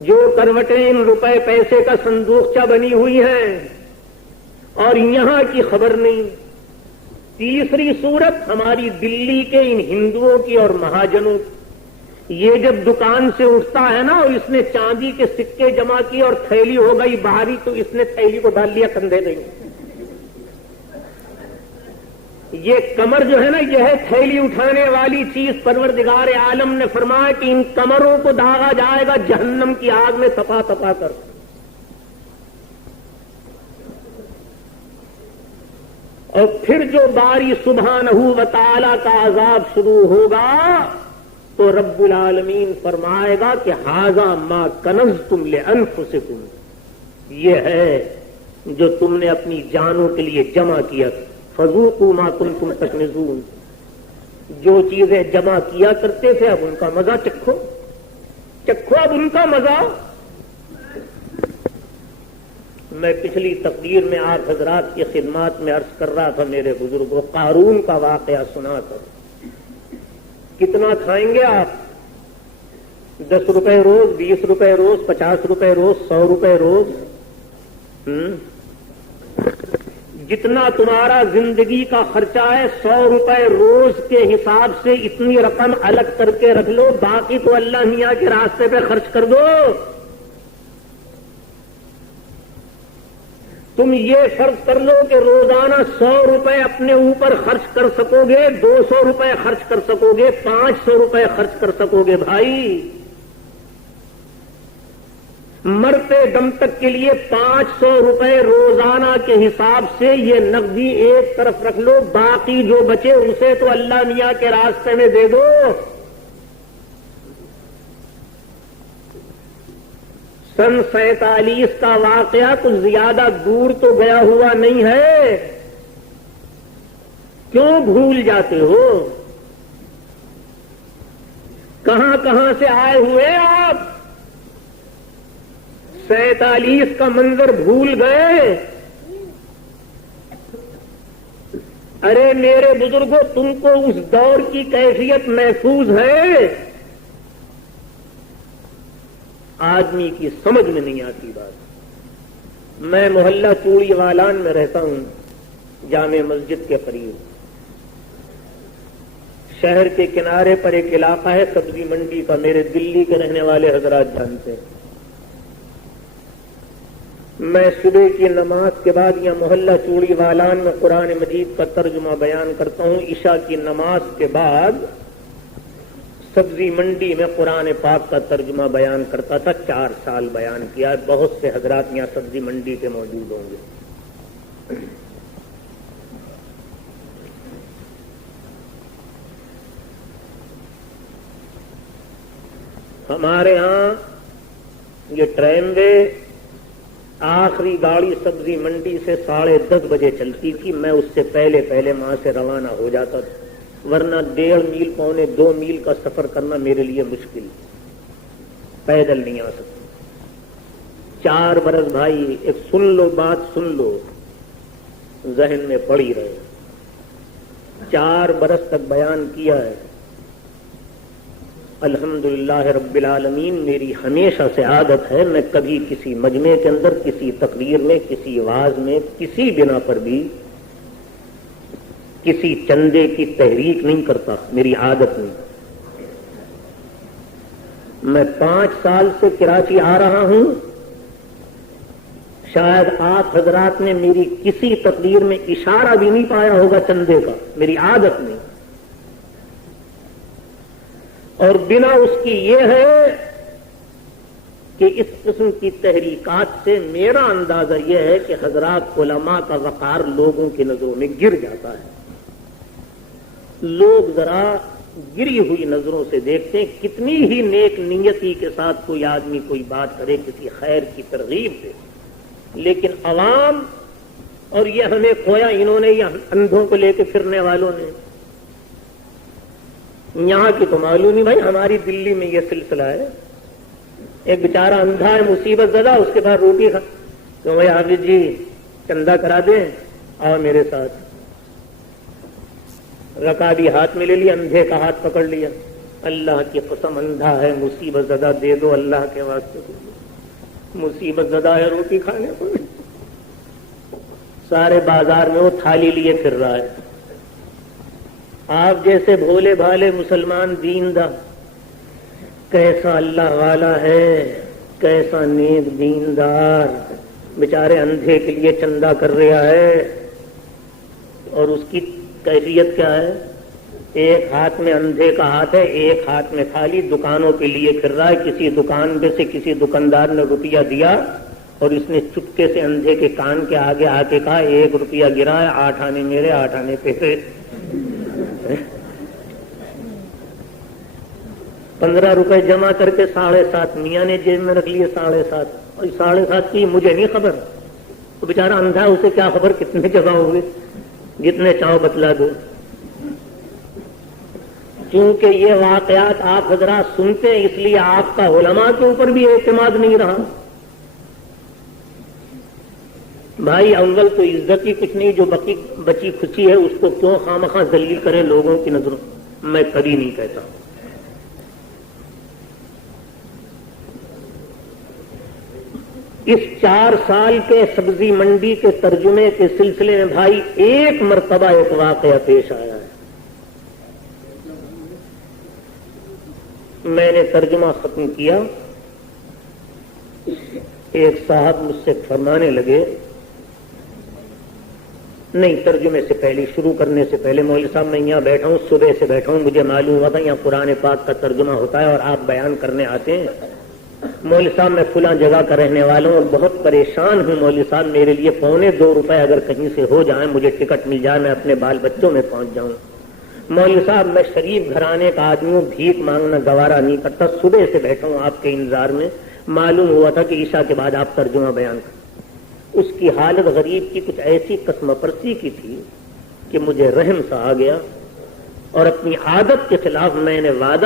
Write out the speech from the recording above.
جو کروٹیں ان روپے پیسے کا صندوقچہ بنی ہوئی ہیں اور یہاں کی خبر نہیں. تیسری صورت ہماری دلی کے ان ہندوؤں کی اور مہاجنوں کی. یہ جب دکان سے اٹھتا ہے نا اور اس نے چاندی کے سکے جمع کیے اور تھیلی ہو گئی بھاری تو اس نے تھیلی کو ڈال لیا کندھے پہ. یہ کمر جو ہے نا یہ ہے تھیلی اٹھانے والی چیز. پروردگار عالم نے فرمایا کہ ان کمروں کو داغا جائے گا جہنم کی آگ میں تپا تپا کر. اور پھر جو باری سبحانہ و تعالی کا عذاب شروع ہوگا تو رب العالمین فرمائے گا کہ ھذا ما کنزتم لانفسکم، یہ ہے جو تم نے اپنی جانوں کے لیے جمع کیا. فذوقوا ما کنتم تکنزون، جو چیزیں جمع کیا کرتے تھے اب ان کا مزہ چکھو اب ان کا مزہ. میں پچھلی تقریر میں آپ حضرات کی خدمات میں عرض کر رہا تھا میرے بزرگوں، قارون کا واقعہ سنا تھا. کتنا کھائیں گے آپ؟ 10 روپے روز، 20 روپے روز، 50 روپے روز، 100 روپے روز. جتنا تمہارا زندگی کا خرچہ ہے 100 روپے روز کے حساب سے اتنی رقم الگ کر کے رکھ لو، باقی تو اللہ میاں کے راستے پہ خرچ کر دو. تم یہ فرض کر لو کہ روزانہ 100 روپے اپنے اوپر خرچ کر سکو گے، 200 روپے خرچ کر سکو گے، 500 روپے خرچ کر سکو گے. بھائی مرتے دم تک کے لیے 500 روپے روزانہ کے حساب سے یہ نقدی ایک طرف رکھ لو، باقی جو بچے اسے تو اللہ میاں کے راستے میں دے دو. سن 47 کا واقعہ کچھ زیادہ دور تو گیا ہوا نہیں ہے. کیوں بھول جاتے ہو؟ کہاں کہاں سے آئے ہوئے آپ؟ 47 کا منظر بھول گئے؟ ارے میرے بزرگوں، تم کو اس دور کی کیفیت محفوظ ہے؟ آدمی کی سمجھ میں نہیں آتی بات. میں محلہ چوڑی والان میں رہتا ہوں، جامع مسجد کے قریب. شہر کے کنارے پر ایک علاقہ ہے سبزی منڈی کا، میرے دلی کے رہنے والے حضرات جانتے ہیں. میں صبح کی نماز کے بعد یا محلہ چوڑی والان میں قرآن مجید کا ترجمہ بیان کرتا ہوں. عشاء کی نماز کے بعد سبزی منڈی میں قرآن پاک کا ترجمہ بیان کرتا تھا. 4 سال بیان کیا. بہت سے حضرات یہاں سبزی منڈی کے موجود ہوں گے. ہمارے ہاں یہ ٹرین وے آخری گاڑی سبزی منڈی سے 10:30 بجے چلتی تھی. میں اس سے پہلے وہاں سے روانہ ہو جاتا تھا، ورنہ 1.5 میل 1.25 میل کا سفر کرنا میرے لیے مشکل. پیدل نہیں آ سکتا. 4 برس بھائی، ایک سن لو بات، سن لو، ذہن میں پڑی رہے. 4 برس تک بیان کیا ہے. الحمدللہ رب العالمین. میری ہمیشہ سے عادت ہے، میں کبھی کسی مجمع کے اندر، کسی تقریر میں، کسی واعظ میں، کسی بنا پر بھی کسی چندے کی تحریک نہیں کرتا. میری عادت نہیں. میں 5 سال سے کراچی آ رہا ہوں. شاید آپ حضرات نے میری کسی تقریر میں اشارہ بھی نہیں پایا ہوگا چندے کا. میری عادت نہیں. اور بنا اس کی یہ ہے کہ اس قسم کی تحریکات سے میرا اندازہ یہ ہے کہ حضرات علماء کا وقار لوگوں کی نظروں میں گر جاتا ہے. لوگ ذرا گری ہوئی نظروں سے دیکھتے ہیں. کتنی ہی نیک نیتی کے ساتھ کوئی آدمی کوئی بات کرے، کسی خیر کی ترغیب دے، لیکن عوام اور یہ ہمیں کھویا انہوں نے، یہ اندھوں کو لے کے پھرنے والوں نے. یہاں کی تو معلوم نہیں بھائی، ہماری دلی میں یہ سلسلہ ہے. ایک بیچارہ اندھا ہے، مصیبت زدہ، اس کے بعد روٹی کھا تو بھائی حافظ جی چندہ کرا دیں، آؤ میرے ساتھ. رکا بھی ہاتھ میں لے لیا، اندھے کا ہاتھ پکڑ لیا. اللہ کی قسم اندھا ہے، مصیبت زدہ دے دو اللہ کے واسطے، مصیبت زدہ ہے روٹی کھانے پر، سارے بازار میں وہ تھالی لیے پھر رہا ہے۔ آپ جیسے بھولے بھالے مسلمان دیندار، کیسا اللہ والا ہے، کیسا نیک دیندار، بیچارے اندھے کے لیے چندہ کر رہا ہے، اور اس کی کیفیت کیا ہے؟ ایک ہاتھ میں اندھے کا ہاتھ ہے، ایک ہاتھ میں تھالی، دکانوں کے لیے پھر رہا ہے۔ کسی دکان پہ سے کسی دکاندار نے روپیہ دیا اور اس نے چپکے سے اندھے کے کان کے آگے آ کے کہا 1 روپیہ گرا ہے، 8 آنے میرے، 8 آنے پہ 15 روپے جمع کر کے 7.5 میاں نے جیب میں رکھ لیے 7.5، اور 7.5 کی مجھے نہیں خبر، تو بیچارہ اندھا، اسے کیا خبر کتنے جمع ہوئے، جتنے چاہو بتلا دو۔ کیونکہ یہ واقعات آپ حضرات سنتے ہیں، اس لیے آپ کا علماء کے اوپر بھی اعتماد نہیں رہا۔ بھائی اول تو عزت ہی کچھ نہیں، جو بچی خوشی ہے اس کو کیوں خامخواہ ذلیل کرے لوگوں کی نظروں، میں کبھی نہیں کہتا۔ اس 4 سال کے سبزی منڈی کے ترجمے کے سلسلے میں بھائی ایک مرتبہ ایک واقعہ پیش آیا ہے۔ میں نے ترجمہ ختم کیا، ایک صاحب مجھ سے فرمانے لگے، نہیں ترجمے سے پہلے، شروع کرنے سے پہلے، مولوی صاحب میں یہاں بیٹھا ہوں، صبح سے بیٹھا ہوں، مجھے معلوم ہوا تھا یہاں قرآن پاک کا ترجمہ ہوتا ہے اور آپ بیان کرنے آتے ہیں۔ مولوی صاحب میں فلاں جگہ کا رہنے والا ہوں اور بہت پریشان ہوں، مولوی صاحب میرے لیے 2.25 روپے اگر کہیں سے ہو جائیں، مجھے ٹکٹ مل جائے، میں اپنے بال بچوں میں پہنچ جاؤں۔ مولوی صاحب میں شریف گھرانے کا آدمی ہوں، بھیک مانگنا گوارا نہیں کرتا، صبح سے بیٹھا ہوں آپ کے انتظار میں، معلوم ہوا تھا کہ عشاء کے بعد آپ ترجمہ بیان کریں۔ اس کی حالت غریب کی کچھ ایسی قسم پرسی کی تھی کہ مجھے رحم سا آ گیا، اور اپنی عادت کے خلاف میں نے وعدہ